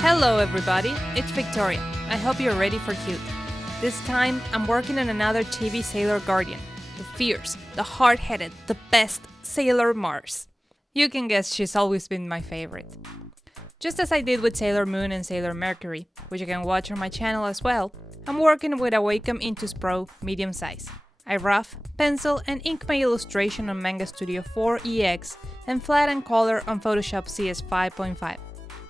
Hello everybody, it's Victoria. I hope you're ready for cute. This time, I'm working on another CHIBI Sailor Guardian. The fierce, the hard-headed, the best Sailor Mars. You can guess she's always been my favorite. Just as I did with Sailor Moon and Sailor Mercury, which you can watch on my channel as well, I'm working with a Wacom Intuos Pro medium size. I rough, pencil, and ink my illustration on MangaStudio EX and flatten color on Photoshop CS 5.5.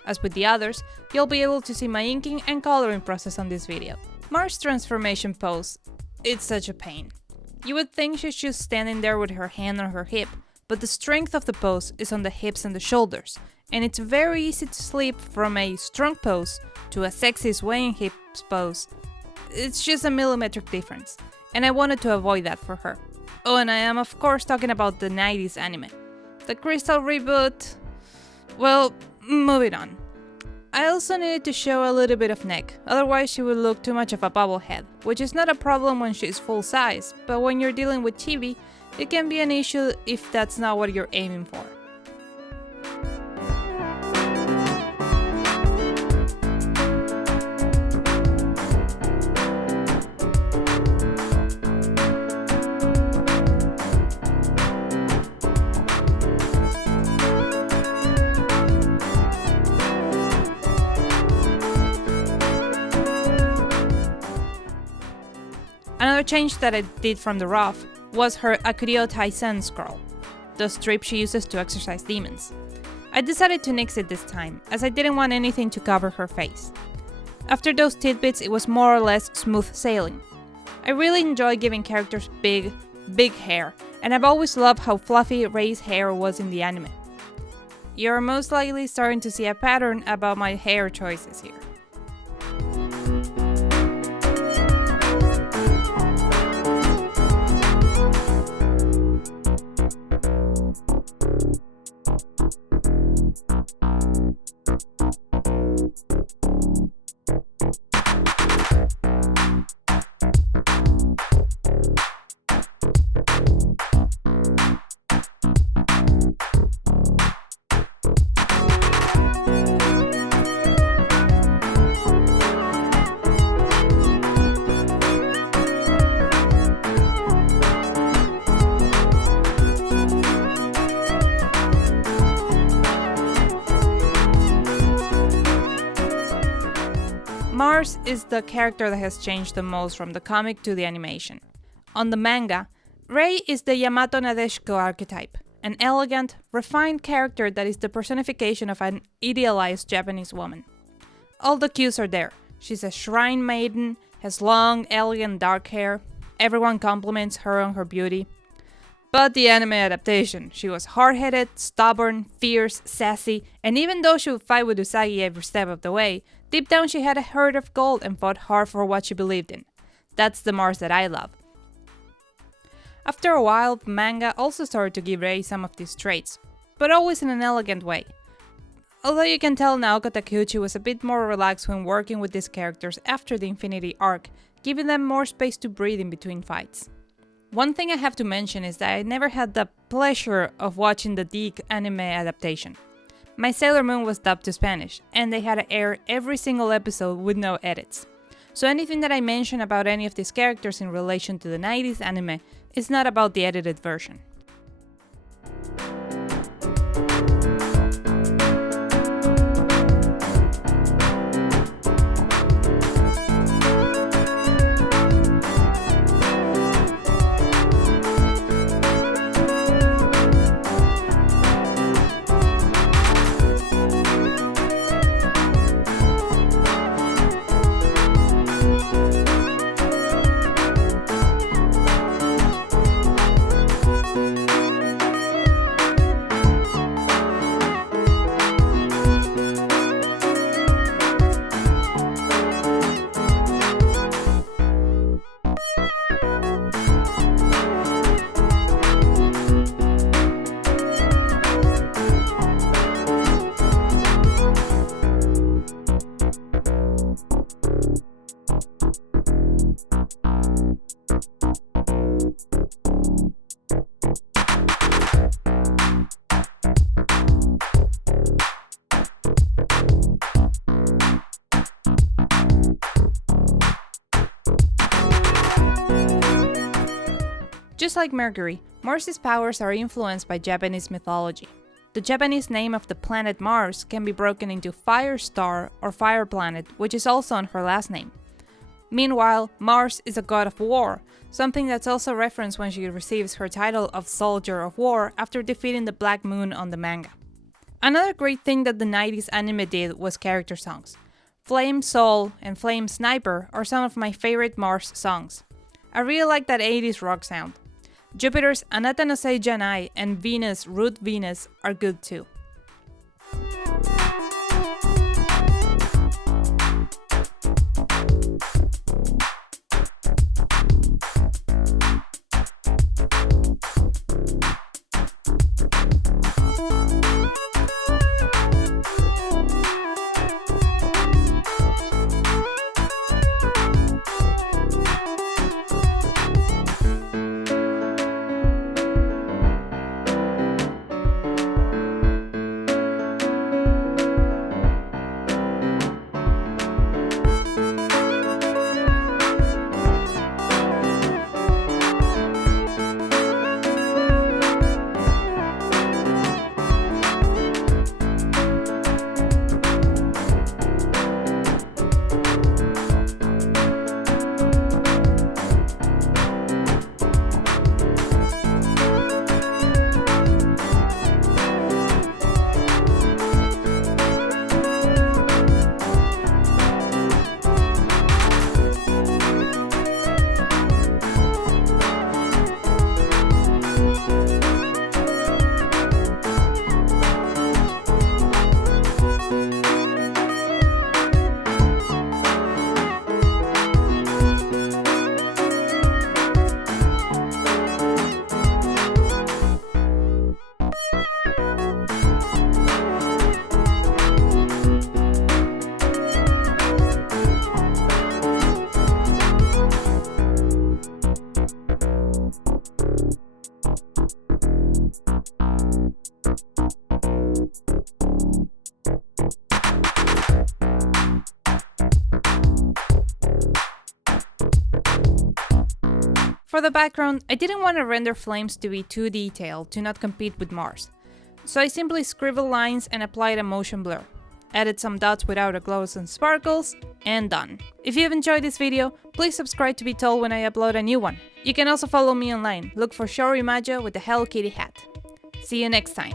As with the others, you'll be able to see my inking and coloring process on this video. Mars' transformation pose, it's such a pain. You would think she's just standing there with her hand on her hip, but the strength of the pose is on the hips and the shoulders, and it's very easy to slip from a strong pose to a sexy swaying hips pose. It's just a millimetric difference, and I wanted to avoid that for her. Oh, and I am of course talking about the 90s anime. The Crystal reboot... well, moving on. I also needed to show a little bit of neck, otherwise she would look too much of a bobblehead, which is not a problem when she's full size, but when you're dealing with chibi, it can be an issue if that's not what you're aiming for. Another change that I did from the rough was her Akuryo Taisen scroll, the strip she uses to exorcise demons. I decided to nix it this time, as I didn't want anything to cover her face. After those tidbits, it was more or less smooth sailing. I really enjoy giving characters big hair, and I've always loved how fluffy Rei's hair was in the anime. You're most likely starting to see a pattern about my hair choices here. Mars is the character that has changed the most from the comic to the animation. On the manga, Rei is the Yamato Nadeshiko archetype, an elegant, refined character that is the personification of an idealized Japanese woman. All the cues are there. She's a shrine maiden, has long, elegant dark hair, everyone compliments her on her beauty. But the anime adaptation, she was hard-headed, stubborn, fierce, sassy, and even though she would fight with Usagi every step of the way, deep down she had a heart of gold and fought hard for what she believed in. That's the Mars that I love. After a while, manga also started to give Rei some of these traits, but always in an elegant way. Although you can tell Naoko Takeuchi was a bit more relaxed when working with these characters after the Infinity arc, giving them more space to breathe in between fights. One thing I have to mention is that I never had the pleasure of watching the DIC anime adaptation. My Sailor Moon was dubbed to Spanish, and they had to air every single episode with no edits. So anything that I mention about any of these characters in relation to the 90s anime is not about the edited version. Just like Mercury, Mars' powers are influenced by Japanese mythology. The Japanese name of the planet Mars can be broken into Fire Star or Fire Planet, which is also on her last name. Meanwhile, Mars is a god of war, something that's also referenced when she receives her title of Soldier of War after defeating the Black Moon on the manga. Another great thing that the 90s anime did was character songs. Flame Soul and Flame Sniper are some of my favorite Mars songs. I really like that 80s rock sound. Jupiter's Anata no Sei Janai and Venus' Root Venus are good too. For the background, I didn't want to render flames to be too detailed to not compete with Mars, so I simply scribbled lines and applied a motion blur, added some dots with outer glows and sparkles, and done. If you've enjoyed this video, please subscribe to be told when I upload a new one. You can also follow me online, look for Shouri Majo with the Hello Kitty hat. See you next time!